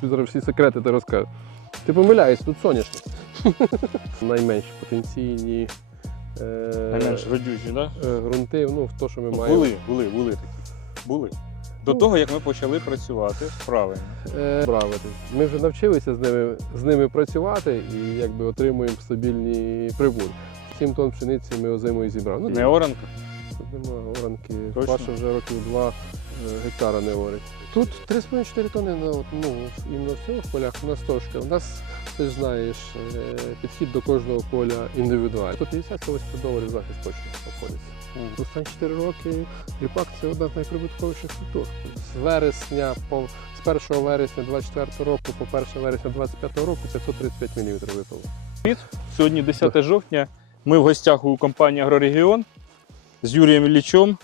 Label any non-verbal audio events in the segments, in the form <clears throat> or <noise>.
Тобі зараз всі секрети ти розкажу. Ти помиляєш, тут соняшник. <laughs> Найменш потенційні е, Найменш родючі, да? е, ґрунти, ну, в то, що ми маємо. Були, були, були такі. Були. До Ну. того, як ми почали працювати правильно. Е, правити. Ми вже навчилися з ними, з ними працювати і якби отримуємо стабільні прибутки. 7 тонн пшениці ми озимою зібрали. Ну, Не оранка. Нема оранки. Точно? Паша вже років два е, гектара не орить. Тут 3,5-4 тонни на ну, іменно в цих полях у нас трошки. У нас, ти ж знаєш, е, підхід до кожного поля індивідуальний. 150-180 доларів захист точно обходиться. Останні 4 роки ріпак це одна з найприбутковіших культур. З вересня по з 1 вересня 24 року по 1 вересня 25 року 535 мм випало. Сьогодні 10 жовтня. Ми в гостях у компанії Агрорегіон з Юрієм Іллічом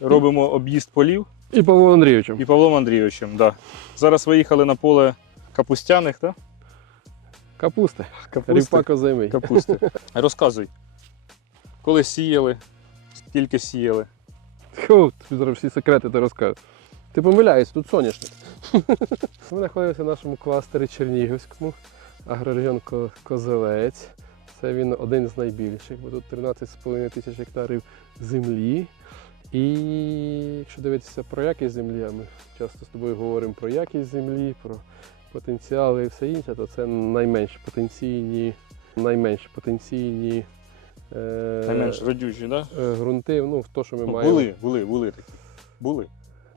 робимо об'їзд полів І Павлом Андрійовичем. і Павлом Андрійовичем. Да. Зараз виїхали на поле капустяних, так? Капусти. Капусти. Ріпак озимий. Капусти. <laughs> Розказуй, коли сіяли, скільки сіяли. Ху, тобі зараз всі секрети ти розкажу. Ти помиляєш, тут соняшник. <laughs> Ми знаходимося в нашому кластері Чернігівському, агрорегіон Ко- Козелець. Це він один з найбільших, бо тут 13,5 тисяч гектарів землі. І якщо дивитися про якість землі, а ми часто з тобою говоримо про якість землі, про потенціали і все інше, то це найменш потенційні, найменш потенційні е, Найменш родючі. Да? е, ґрунти, ну, в то, що ми Ну, маємо. Були, були, були такі. Були.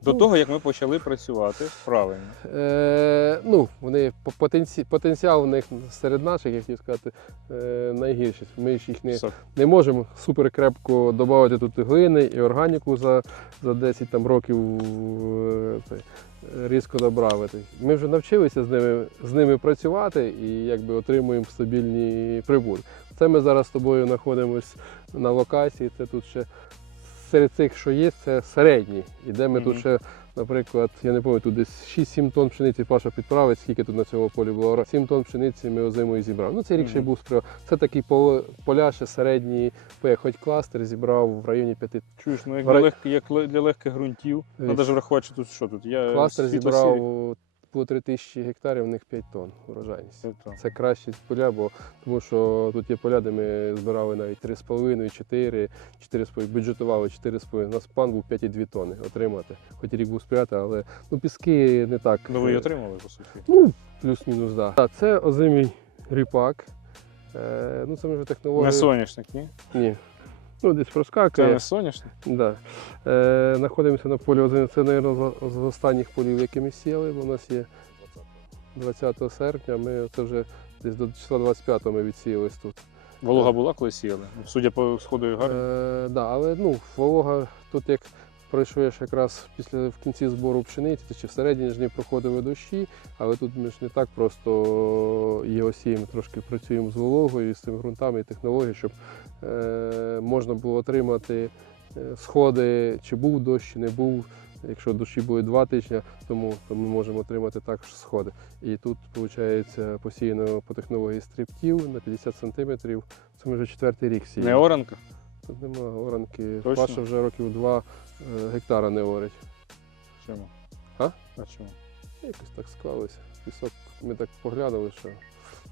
До Ну. того, як ми почали працювати правильно. Е, ну, вони потенці, потенціал у них серед наших, як хотів сказати, е, найгірший. Ми ж їх не, Все. не можемо супер крепко додати тут глини і органіку за, за 10 там, років е, це, різко добравити. Ми вже навчилися з ними, з ними працювати і якби отримуємо стабільні прибутки. Це ми зараз з тобою знаходимося на локації. Це тут ще серед цих, що є, це середні. І де ми тут ще Наприклад, я не пам'ятаю, тут десь 6-7 тонн пшениці Паша підправить, скільки тут на цьому полі було. 7 тонн пшениці ми озимою зібрали. Ну, цей рік й Мгм. був сприяв. Це такі поля ще середні, бо хоч кластер зібрав в районі 5 Чуєш, ну як Вра- для, лег... як для легких ґрунтів, треба ж врахувати, що тут що тут. Я кластер зібрав по 3 тисячі гектарів, у них 5 тонн урожайність. Це кращі поля, бо тому що тут є поля, де ми збирали навіть 3,5, 4, 4,5, бюджетували 4,5. У нас план був 5,2 тонни отримати. Хоч рік був сприяти, але ну, піски не так. Ну ви її отримали, по суті. Ну, плюс-мінус, так. Да. Це озимий ріпак. Е, ну, це ми вже технологія. Не соняшник, ні? Ні. Ну, десь Це проскакує. не соняшник? Да. Е, знаходимося на полі озимий. Це, мабуть, з останніх полів, які ми сіяли, у нас є 20 серпня. Ми це вже десь до числа 25 ми відсіялись тут. Волога була, коли сіяли? Судя по сходу гарно. Е, да, але ну, волога тут як пройшов якраз після в кінці збору пшениці, чи всередині ж не проходили дощі, але тут ми ж не так просто його сіємо, трошки працюємо з вологою, з цими ґрунтами і технологією, щоб е, можна було отримати е, сходи, чи був дощ, чи не був. Якщо дощі були два тижні, тому то ми можемо отримати також сходи. І тут, виходить, посіяно по технології стрибків на 50 см. Це ми вже четвертий рік сіємо. Не оранка? Тут нема оранки. Точно? Паша вже років два гектара не орить. Чому? А? А чому? Якось так склалося. Пісок, ми так поглянули, що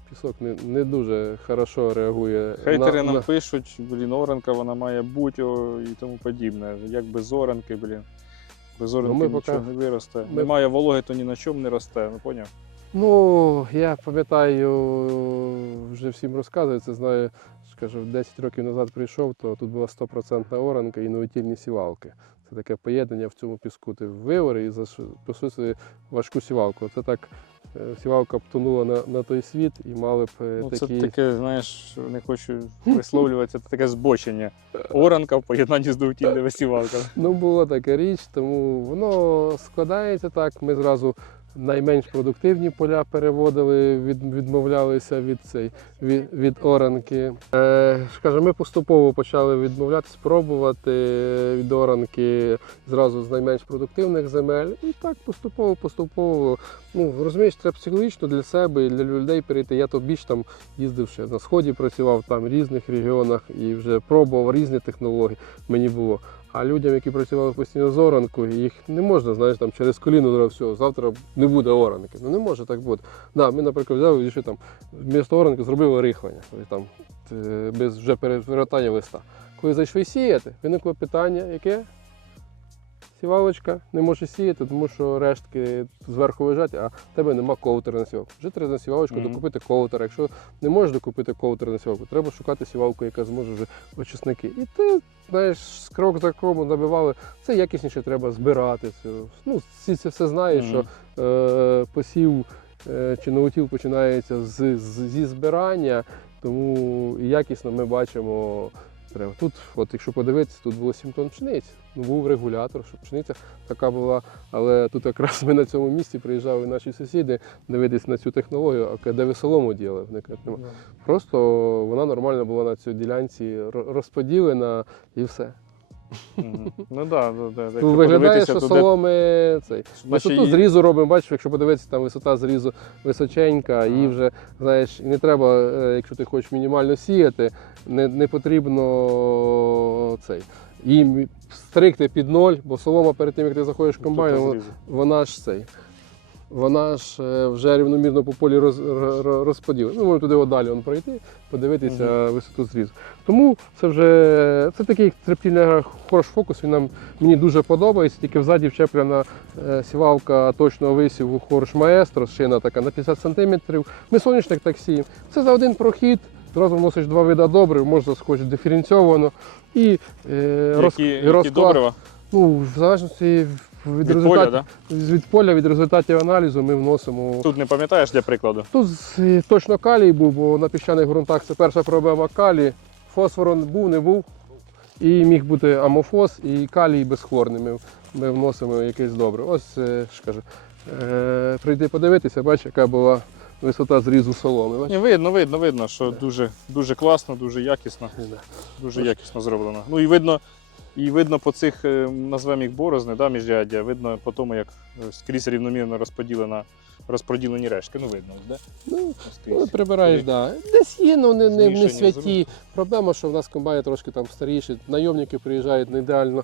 пісок не, не дуже хорошо реагує. Хейтери на, нам на... пишуть, блін, оранка вона має бути і тому подібне. Як без оранки, блін. Без оранки ми нічого поки- не виросте. ми- Немає вологи, то ні на чому не росте. Ну поняв? Ну, я пам'ятаю, вже всім розказую, це знаю, скажу, 10 років назад прийшов, то тут була 100% оранка і новотільні сівалки. Це таке поєднання в цьому піску. Ти вивари і заш- важку сівалку. Це так е, сівалка б тонула на, на той світ і мали б е, Ну, такі. Це таке, знаєш, не хочу висловлюватися, це таке збочення. Оранка в поєднанні з довтільними сівалками. Ну, була така річ, тому воно складається так. Ми зразу найменш продуктивні поля переводили, від, відмовлялися від, цей, від, від оранки. Е, скажімо, ми поступово почали відмовлятися, спробувати від оранки зразу з найменш продуктивних земель. І так поступово, поступово. Ну, розумієш, треба психологічно для себе і для людей перейти. Я то більш там їздив ще на сході, працював там в різних регіонах і вже пробував різні технології. Мені було. А людям, які працювали постійно з оранку, їх не можна, знаєш, там через коліно все, завтра не буде оранки. Ну не може так бути. Да, ми, наприклад, взяли і що там вмісто оранки зробили рихлення, там е, без вже перевертання листа. Коли зайшли сіяти, виникло питання, яке? Сівалочка не може сіяти, тому що рештки зверху лежать, а в тебе нема ковтера на сівалку. Вже треба на сівалочку Мгм. докупити ковтер. Якщо не можеш докупити ковтер на сівалку, треба шукати сівалку, яка зможе вже очисники. І ти, знаєш, з крок за кроком набивали, це якісніше треба збирати. Це, ну, всі це все знаєш, Мгм. що е, посів е, чи наутіл починається з, з, зі збирання, тому якісно ми бачимо. Треба. Тут, от якщо подивитися, тут було 7 тонн пшениці. Ну, був регулятор, щоб пшениця така була. Але тут якраз ми на цьому місці приїжджали наші сусіди дивитися на цю технологію, де ви солому діяли. Вони кажуть, «Нема». Просто вона нормально була на цій ділянці розподілена і все. Ну да, да, да. Виглядає, що то де- соломи цей. Наші Висоту зрізу робимо, бачиш, якщо подивитися, там висота зрізу височенька, і вже, знаєш, і не треба, е, якщо ти хочеш мінімально сіяти, не, не потрібно цей. Їм стрикти під ноль, бо солома перед тим, як ти заходиш в комбайн, Тут вона, зрізу. вона ж цей. Вона ж е, вже рівномірно по полі роз, ро- ро- розподілена. Ми можемо туди далі он пройти, подивитися висоту зрізу. Тому це вже це такий трептільний хорош фокус. Він нам мені дуже подобається. Тільки взаді вчеплена е, сівалка точного висіву Хорш Маестро, шина така на 50 см. Ми соняшник так сіємо. Це за один прохід. Зразу вносиш два вида добрив, можна схочеш диференційовано. І, е, Які, і які розклад- добрива? Ну, в залежності від, Від поля, да? від поля, від результатів аналізу ми вносимо. Тут не пам'ятаєш для прикладу? Тут е, точно калій був, бо на піщаних ґрунтах це перша проблема калій. Фосфору був, не був. І міг бути амофос і калій безхлорний. Ми, ми вносимо якесь добре. Ось е, ж кажу, е, прийди подивитися, бач, яка була висота зрізу соломи. Бач? Ні, видно, видно, видно, що дуже, дуже класно, дуже якісно, дуже якісно зроблено. Ну і видно, і видно по цих, е, назвемо їх борозни, да, міжряддя, видно по тому, як е, скрізь рівномірно розподілена, розподілені рештки. Ну видно, да? Ну, Скрізь. Ну, прибираєш, так. Да. Десь є, ну не, не, не святі. Проблема, що в нас комбайни трошки там старіші, найомники приїжджають не ідеально,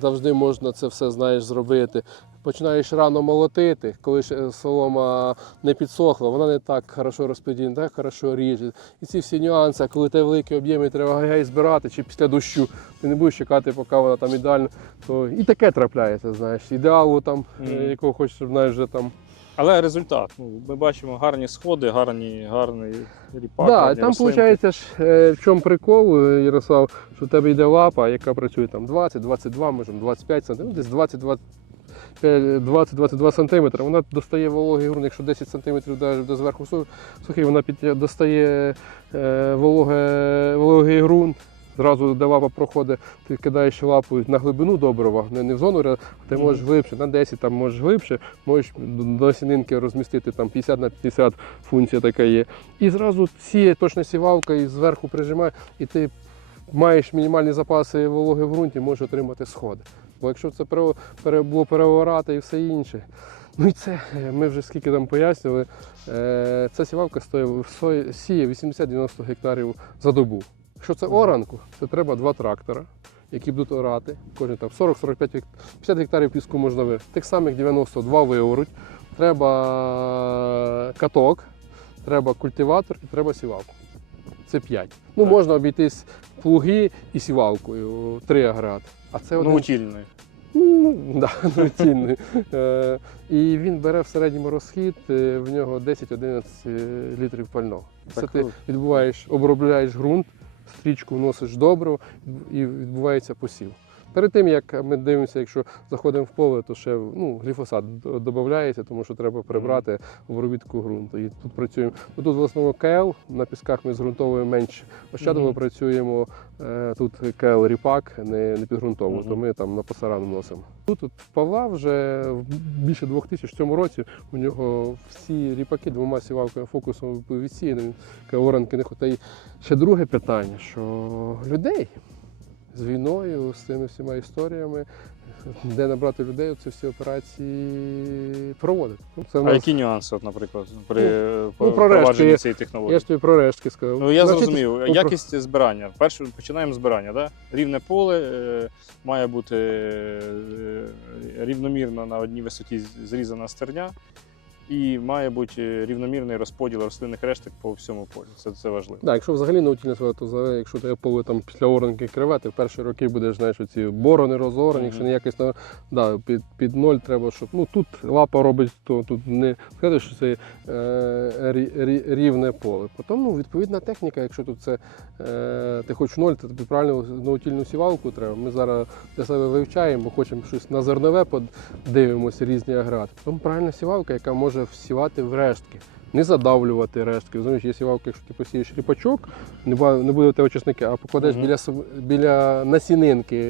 завжди можна це все знаєш зробити. Починаєш рано молотити, коли ще солома не підсохла, вона не так хорошо розподілена, так хорошо ріже. І ці всі нюанси, коли те великі об'єми треба гай збирати, чи після дощу, ти не будеш чекати, поки вона там ідеально. То і таке трапляється, знаєш. Ідеалу там, е, якого хочеш, щоб знаєш, вже там. Але результат. Ну, ми бачимо гарні сходи, гарні, гарний ріпак. Да, гарні там рослинки. виходить, ж, е, в чому прикол, е, Ярослав, що в тебе йде лапа, яка працює там 20, 22, можемо 25 см, ну, десь 20, 20-22 см. Вона достає вологий ґрунт, якщо 10 см до зверху сухий, вона під, достає е, вологий ґрунт. Зразу, де лапа проходить, ти кидаєш лапу на глибину добрива, не, не в зону, ря- ти можеш глибше, на 10 там можеш глибше, можеш до сінинки розмістити там 50 на 50 функція така є. І зразу сіє точно сівалка і зверху прижимає, і ти маєш мінімальні запаси вологи в ґрунті, можеш отримати сходи. Бо якщо це було переорати і все інше. Ну і це е, ми вже скільки там пояснювали. Е, ця сівалка стоїть, сіє 80-90 гектарів за добу. Якщо це оранку, то треба два трактора, які будуть орати. Кожен там 40-45 50 гектарів піску можна вирити. Тих самих 92 виоруть. Треба каток, треба культиватор і треба сівалку. Це 5. Ну, Так. можна обійтись плуги і сівалкою, три агрегати. А це один Ну, утільний. Ну, да, <laughs> ну. Е, І він бере в середньому розхід, е, в нього 10-11 літрів пального. Це ти відбуваєш, обробляєш ґрунт, стрічку вносиш добру і відбувається посів. Перед тим, як ми дивимося, якщо заходимо в поле, то ще ну, гліфосат додається, тому що треба прибрати обробітку ґрунту. І тут працюємо. Тут в основному КЛ, на пісках ми з ґрунтовою менш ощадово Мгм. працюємо. Е, Тут КЛ ріпак, не, не підґрунтово, Мгм. то ми там на пасаран носимо. Тут от Павла вже більше двох тисяч в цьому році. У нього всі ріпаки двома сівалками фокусом відсіяні. Каже, не. І ще друге питання, що людей з війною, з цими всіма історіями де набрати людей, це всі операції проводити. Ну, це в А нас- які нюанси, от, наприклад, при ну, ну, про впровадженні я- цієї технології? Я ж тобі про рештки сказав. Ну я Навчитись- зрозумів. ну, про- Якість збирання. Перше починаємо збирання. Да? Рівне поле е, має бути е, рівномірно на одній висоті зрізана стерня. І має бути рівномірний розподіл рослинних решток по всьому полю. Це, це важливо. Да, якщо взагалі наутільне село, то за- якщо тебе поле там після оранки криве, ти в перші роки будеш знаєш, ці борони розорані, якщо не якось на да, під, під ноль треба, щоб ну тут лапа робить, то тут не сказати, що це е, рі- рі- рівне поле. Потім ну, відповідна техніка, якщо тут це е, ти хочеш ноль, то тобі правильно наутільну сівалку треба. Ми зараз для себе вивчаємо, хочемо щось на зернове подивимося, різні агрегати. Потім правильна сівалка, яка може всівати в рештки. Не задавлювати рештки. Розумієш, якщо ти посієш ріпачок, не буде у тебе чесники, а покладеш Мгм. біля, біля насінинки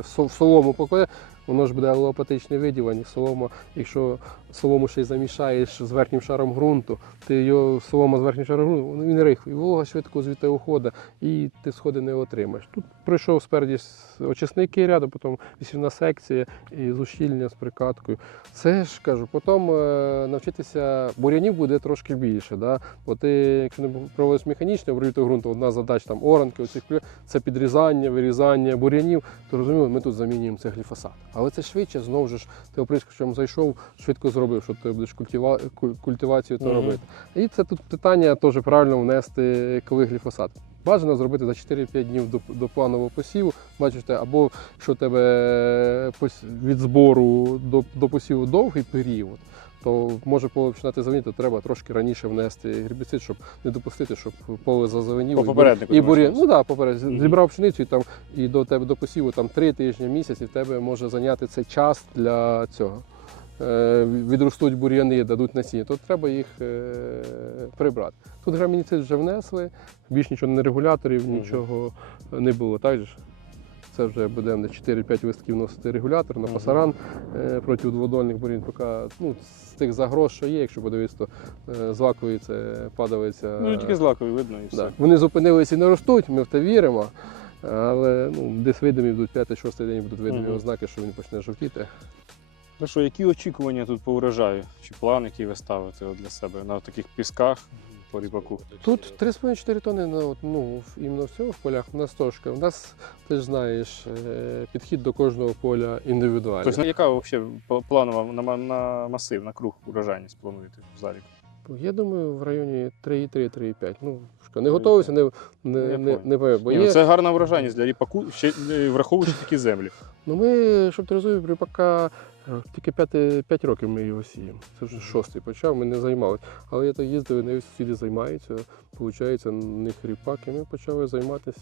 в в солому покладеш, воно ж буде алопатичне виділення. Солома, якщо солому ще й замішаєш з верхнім шаром ґрунту, ти його солома з верхнім шаром ґрунту, він рихлий, волога швидко звідти уходить, і ти сходи не отримаєш. Тут пройшов спереді очисники ряду, потім вісільна секція і з ущільнення з прикаткою. Це ж кажу, потім е, навчитися бур'янів буде трошки більше. Да? Бо ти, якщо не проводиш механічне обробіток ґрунту, одна з задач там оранки, оцих це підрізання, вирізання бур'янів, то розуміло, ми тут замінюємо це гліфосат. Але це швидше, знову ж ти оприскувачем зайшов, швидко зробив, що ти будеш культива... культивацію то Мгм. робити. І це тут питання теж правильно внести, коли гліфосат. Бажано зробити за 4-5 днів до, до планового посіву. Бачите, або що тебе від збору до, до посіву довгий період, то може поле починати зеленіти, то треба трошки раніше внести гербіцид, щоб не допустити, щоб поле зазеленіло. По і бурі... Ну так, да, поперед. Мгм. Зібрав пшеницю і там і до тебе до посіву там 3 тижні, місяць, і в тебе може зайняти цей час для цього. Е, Відростуть бур'яни, дадуть насіння, то треба їх е, прибрати. Тут грамініцид вже внесли, більш нічого не регуляторів, нічого не було. Так же? Це вже будемо на 4-5 листків носити регулятор на пасаран е, проти дводольних бурін. Поки ну, з тих загроз, що є, якщо подивитися, то е, злаковується, падається. Ну тільки злакові видно і все. Да. Вони зупинилися і не ростуть, ми в те віримо. Але ну, десь видимі будуть 5-6 день будуть видимі Мгм. ознаки, що він почне жовтіти. Ну що, які очікування тут по урожаю? Чи план, який ви ставите для себе на таких пісках по ріпаку? Тут 3,5-4 тонни на, ну, іменно в цьому в полях у нас тошка. У нас, ти ж знаєш, е, підхід до кожного поля індивідуальний. Тобто, яка взагалі планова на, на масив, на круг урожайність плануєте в заліку? Я думаю, в районі 3,3-3,5. Ну, не готовився, не, не, не, не. Бо ну є, Це гарна врожайність для ріпаку, ще е, враховуючи такі землі. Ну ми, щоб ти розумів, ріпака тільки 5, 5 років ми його сіємо. Це вже шостий почав, ми не займалися. Але я так їздив, навіть сусіди займаються. Получається, не хріпак, і ми почали займатися.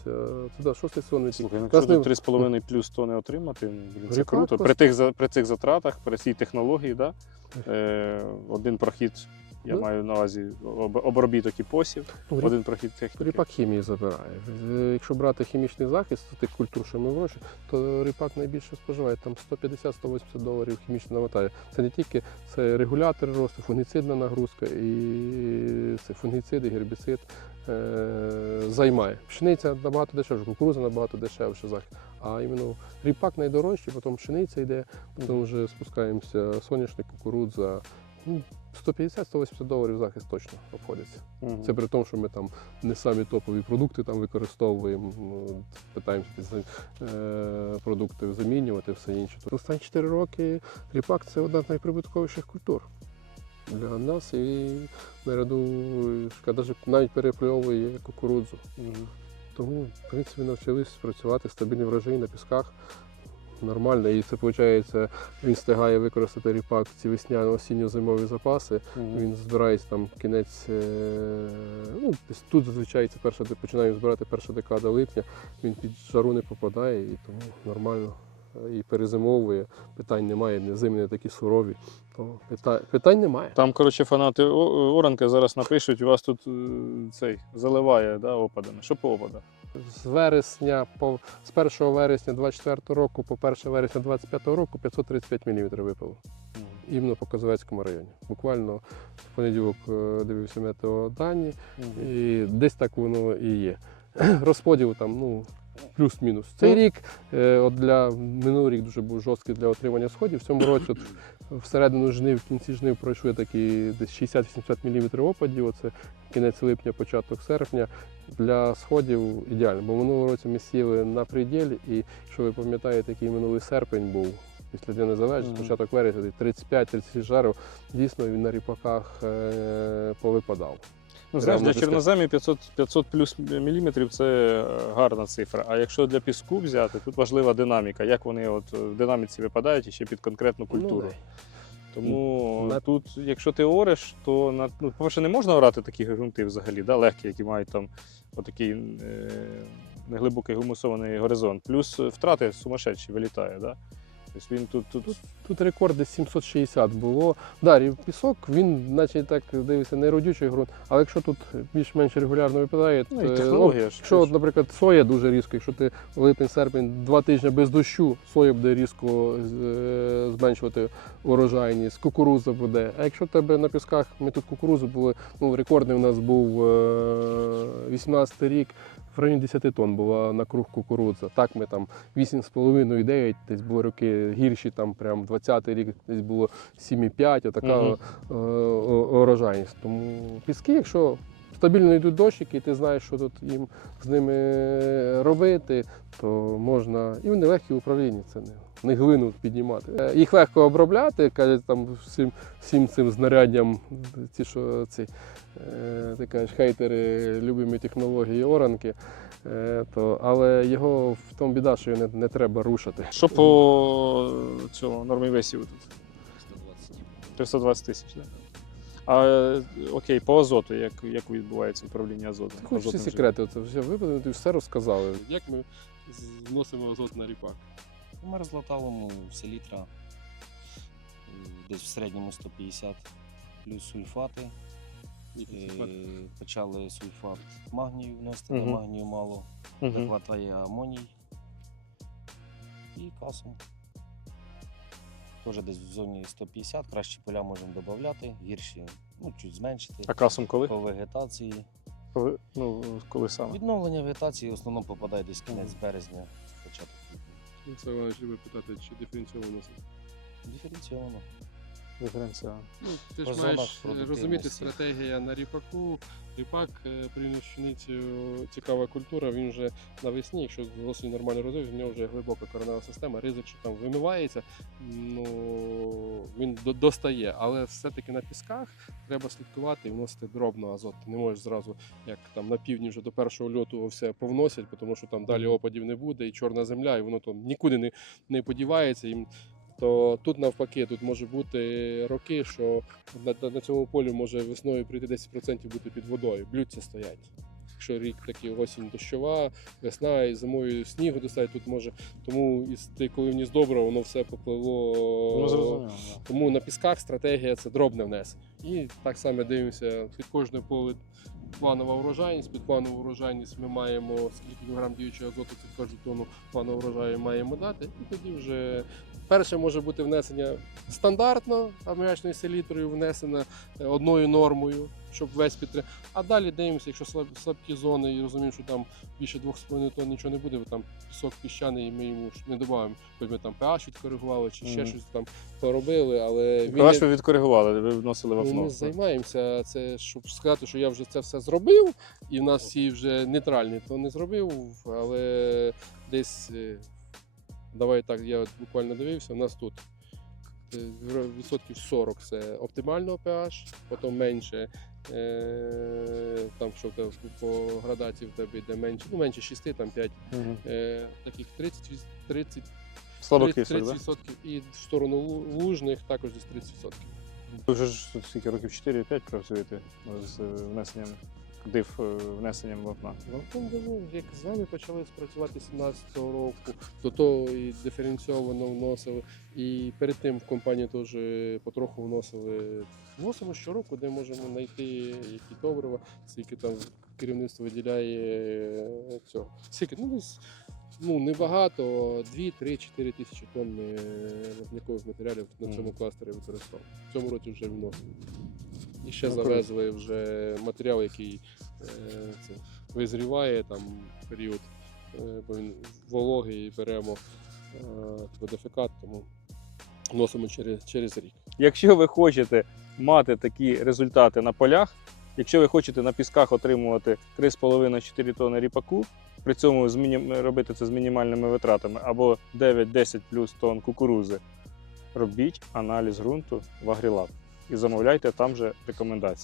Це да, шостий сезон. Слухай, ну якщо не- тут 3,5 плюс тони отримати, ну, блін, це круто. При тих, при цих затратах, при цій технології, да? е, один прохід, я Ну. маю на увазі обробіток і посів, Ну, один прохід техніки. Ріпак хімії забирає. Е, Якщо брати хімічний захист тих культур, що ми вирощуємо, то ріпак найбільше споживає там 150-180 доларів хімічно наватає. Це не тільки це регулятор росту, фунгіцидна нагрузка і це фунгіцид і гербіцид е, займає. Пшениця набагато дешевше, кукуруза набагато дешевше захист. А іменно ріпак найдорожчий, потім пшениця йде, потім вже спускаємося соняшник, кукурудза. Ну, 150-180 доларів захист точно обходиться. Мгм. Це при тому, що ми там не самі топові продукти там використовуємо, ну, питаємося е, продукти замінювати, все інше. Останні 4 роки ріпак це одна з найприбутковіших культур для нас і наряду навіть- перепльовує кукурудзу. Мгм. Тому, в принципі, навчились працювати стабільні врожаї на пісках. Нормально, і це виходить, він встигає використати ріпак ці весняно осінньо зимові запаси. Мгм. Він збирається там кінець. е, Ну, тут зазвичай це перша починаємо збирати перша декада липня. Він під жару не попадає і тому нормально е, і перезимовує. Питань немає, не зими не такі сурові. То питань, питань немає. Там, коротше, фанати Оранка зараз напишуть, у вас тут е, цей заливає да, опадами. Що по опадах? З вересня по з 1 вересня 24 року по 1 вересня 25 року 535 мм випало. Іменно по Козовецькому районі. Буквально в понеділок е, дивився метеодані, Мгм. і десь так воно і є. <clears throat> Розподіл там, ну, плюс-мінус. Цей Ну. рік, е, от для минулий рік дуже був жорсткий для отримання сходів. В цьому році, от, всередину жнив, в кінці жнив пройшли такі десь 60-80 мм опадів. Оце кінець липня, початок серпня. Для сходів ідеально, бо минулого році ми сіли на приділі, і що ви пам'ятаєте, який минулий серпень був після Дня Незалежності, початок вересня, 35-36 жарів, дійсно він на ріпаках е, повипадав. Ну, знаєш, для піска. чорноземів 500, 500 плюс міліметрів це гарна цифра. А якщо для піску взяти, тут важлива динаміка, як вони от в динаміці випадають і ще під конкретну культуру. Ну, Тому На- тут, якщо ти ореш, то на ну, по-перше, не можна орати такі ґрунти взагалі, да, легкі, які мають там отакий е, неглибокий гумусований горизонт. Плюс втрати сумасшедші вилітає. Да? Тобто він тут, тут, Тут рекорд десь 760 було. Да, рів- пісок, він, наче так дивиться, не родючий ґрунт, але якщо тут більш-менш регулярно випадає, ну, то, і е, технологія. Якщо, от, наприклад, соя дуже різко, якщо ти липень-серпень два тижні без дощу, соя буде різко е, зменшувати урожайність, кукуруза буде. А якщо в тебе на пісках, ми тут кукурузу були, ну рекордний у нас був е, 18 рік, в районі 10 тонн була на круг кукурудза. Так ми там 8,5-9, десь були роки гірші, там прям 20-й рік десь було 7,5, отака угу. урожайність. Тому піски, якщо стабільно йдуть дощики, і ти знаєш, що тут їм з ними робити, то можна. І вони легкі в управлінні, це не, не глину піднімати. Е, Їх легко обробляти, кажуть, там всім, всім цим знаряддям, ті, що ці, е, ти кажеш, хейтери любимі технології оранки. Е, то, але його в тому біда, що його не, не треба рушити. Що по цьому нормі висіву тут? 120. 320 тисяч, так? А окей, по азоту, як, як відбувається управління азотом? Хоч всі секрети, оце вже випадено, ти все розказали. Як ми зносимо азот на ріпак? У мерзлоталому селітра е, десь в середньому 150, плюс сульфати. Е, сульфат? Почали сульфат магнію вносити, на магнію мало, Мгм. не амоній і касом. Теж десь в зоні 150, кращі поля можемо додати, гірші ну, чуть зменшити. А касом коли? По вегетації. Коли- Ну, коли саме? Відновлення вегетації в основному попадає десь кінець березня, початок квітня. Ну, Це Іванович любить питати, чи диференційовано це. Диференційовано. Диференціал. Ну, ти По ж зонах маєш е, розуміти продуктивності. стратегія на ріпаку. Ріпак е, порівняно з пшеницею цікава культура, він вже навесні, якщо осені нормально розвив, в нього вже глибока коренева система, ризик, що там вимивається, ну він до- достає. Але все-таки на пісках треба слідкувати і вносити дробно азот. Ти не можеш зразу, як там на півдні вже до першого льоту все повносять, тому що там далі опадів не буде, і чорна земля, і воно там нікуди не, не подівається. Їм то тут навпаки, тут може бути роки, що на, на, на цьому полі може весною прийти 10% бути під водою. Блюдця стоять. Якщо рік такий осінь дощова, весна і зимою снігу достає, тут може. Тому із коли вніс добре, воно все попливло. Ну, зрозуміло. да. Тому на пісках стратегія це дробне внесення. І так само дивимося під кожне поле планова урожайність. Під планову урожайність ми маємо скільки кілограм діючого азоту під кожну тонну планового урожаю маємо дати. І тоді вже перше може бути внесення стандартно аміачною селітрою, внесена е, одною нормою, щоб весь підтримати. А далі дивимося, якщо слаб- слабкі зони і розуміємо, що там більше 2,5 тонн нічого не буде, бо там пісок піщаний, і ми йому не додаємо. Хоч ми там pH відкоригували чи ще Мгм. щось там поробили, але він ви відкоригували, ви вносили в Ну, ми займаємося це, щоб сказати, що я вже це все зробив, і в нас всі вже нейтральні, то не зробив, але десь е, давай так, я буквально дивився. У нас тут відсотків 40 це оптимального pH, потім менше. Е, там, що по градації в тебе йде менше, ну менше 6, там 5, Мгм. е, таких 30, віс- 30, Слабокислий, 30 так? відсотків, і в сторону лужних також десь 30 відсотків. Ви вже ж скільки років 4-5 працюєте з е, внесенням див е, внесенням вапна. Ну, там було, як з вами почали спрацювати 17-го року, до того і диференційовано вносили. І перед тим в компанію теж потроху вносили. Вносимо щороку, де можемо знайти які добрива, скільки там керівництво виділяє е, цього. Скільки? Ну, десь ну, небагато, 2, 3, 4 тисячі тонн ми вапнякових матеріалів на цьому кластері використовуємо. В цьому році вже вносимо. І ще Ну, завезли вже матеріал, який е, це, визріває там період е, бо він вологий і беремо е, водофікат, тому носимо через, через рік. Якщо ви хочете мати такі результати на полях, якщо ви хочете на пісках отримувати 3,5-4 тонни ріпаку, при цьому з міні- робити це з мінімальними витратами або 9-10 плюс тонн кукурузи, робіть аналіз ґрунту в Агрілаб і замовляйте там же рекомендації.